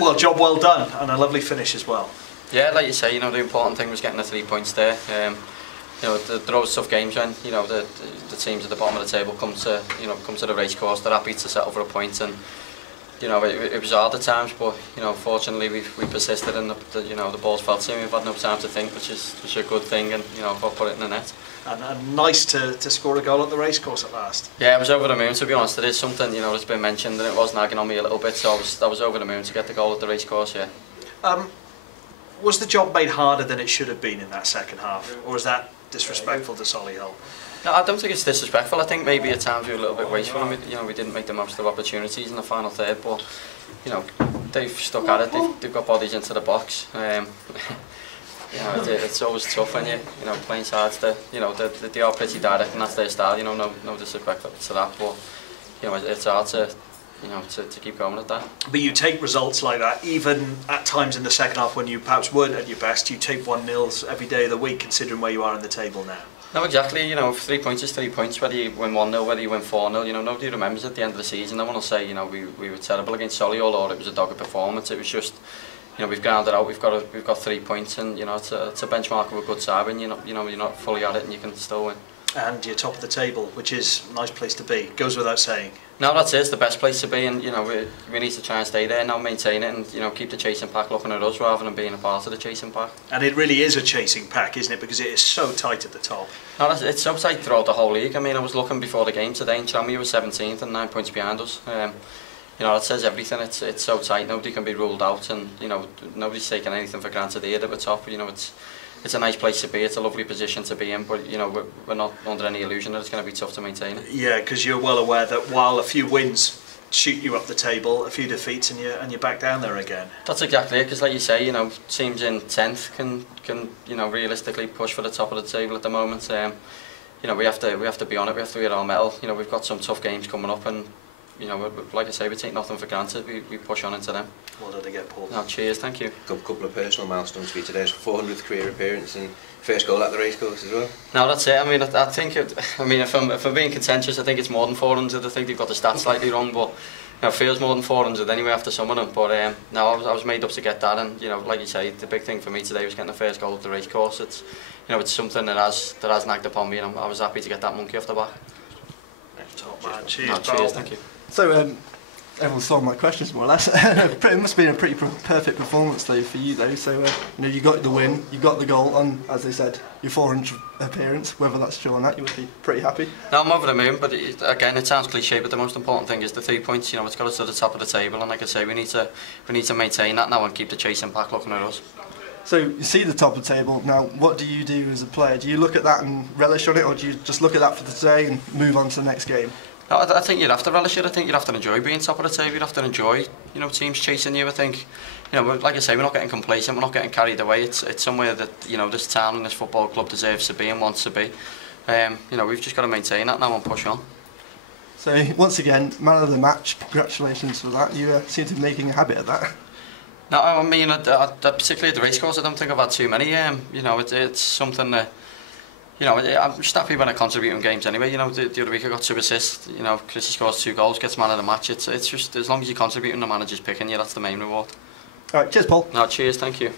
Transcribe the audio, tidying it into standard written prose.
Well, job well done, and a lovely finish as well. Yeah, like you say, the important thing was getting the 3 points there. There are always tough games when the teams at the bottom of the table come to the race course. They're happy to settle for a point, and it was hard at times, but fortunately we persisted, and the balls fell to him. We've had no time to think, which is a good thing, and got put it in the net. And nice to score a goal at the racecourse at last. Yeah, I was over the moon, to be honest. It is something that's been mentioned, and it was nagging on me a little bit. So I was over the moon to get the goal at the racecourse. Yeah. Was the job made harder than it should have been in that second half, or was that disrespectful to Solihull? No, I don't think it's disrespectful. I think maybe at times we were a little bit wasteful, and we didn't make the most of opportunities in the final third. But they've stuck at it. They've got bodies into the box. It's always tough when you're playing sides that they are pretty direct, and that's their style. No disrespect to that, but it's hard to keep going at that. But you take results like that, even at times in the second half when you perhaps weren't at your best. You take 1-0 every day of the week, considering where you are in the table now. No, exactly. 3 points is 3 points. Whether you win 1-0, whether you win 4-0, nobody remembers at the end of the season. No one will say, we were terrible against Solihull, or it was a dogged performance. It was just, we've grounded out. We've got 3 points, and it's a benchmark of a good side when you're not fully at it, and you can still win. And you're top of the table, which is a nice place to be. Goes without saying. No, that's it. It's the best place to be, and we need to try and stay there now, maintain it, and keep the chasing pack looking at us rather than being a part of the chasing pack. And it really is a chasing pack, isn't it? Because it is so tight at the top. No, it's so tight throughout the whole league. I mean, I was looking before the game today, and Tranmere was 17th and 9 points behind us. That says everything. It's so tight. Nobody can be ruled out, and nobody's taking anything for granted here at the top. It's a nice place to be. It's a lovely position to be in, but we're not under any illusion that it's going to be tough to maintain it. Yeah, because you're well aware that while a few wins shoot you up the table, a few defeats and you're back down there again. That's exactly it. Because like you say, teams in 10th can realistically push for the top of the table at the moment. We have to be on it. We have to be at our mettle. We've got some tough games coming up, and like I say, we take nothing for granted. We push on into them. Well done again, Paul. No, cheers, thank you. A couple of personal milestones for you today. 400th career appearance and first goal at the racecourse as well. No, that's it. I mean, I think if I'm being contentious, I think it's more than 400. I think they've got the stats slightly wrong, but it feels more than 400 anyway after some of them. But no, I was made up to get that, and like you say, the big thing for me today was getting the first goal at the racecourse. It's it's something that has nagged upon me, and I was happy to get that monkey off the back. Top man, cheers, no, cheers, thank you. So everyone saw my questions more or less. It must have been a pretty perfect performance though for you though. So you got the win, you got the goal, and as they said, your 400th appearance. Whether that's true or not, you would be pretty happy. No, I'm over the moon, but again, it sounds cliche, but the most important thing is the 3 points. It's got us to the top of the table, and like I say, we need to maintain that now and keep the chasing pack looking at us. So you see the top of the table now. What do you do as a player? Do you look at that and relish on it, or do you just look at that for today and move on to the next game? No, I think you'd have to relish it. I think you'd have to enjoy being top of the table. You'd have to enjoy, teams chasing you. I think, like I say, we're not getting complacent. We're not getting carried away. It's somewhere that this town and this football club deserves to be and wants to be. We've just got to maintain that now and push on. So once again, man of the match. Congratulations for that. You seem to be making a habit of that. No, I mean, particularly at the racecourse, I don't think I've had too many. It's something that. I'm just happy when I contribute in games anyway. The other week I got 2 assists. Chris scores 2 goals, gets man of the match. It's just as long as you contribute and the manager's picking you, that's the main reward. All right, cheers, Paul. No, cheers, thank you.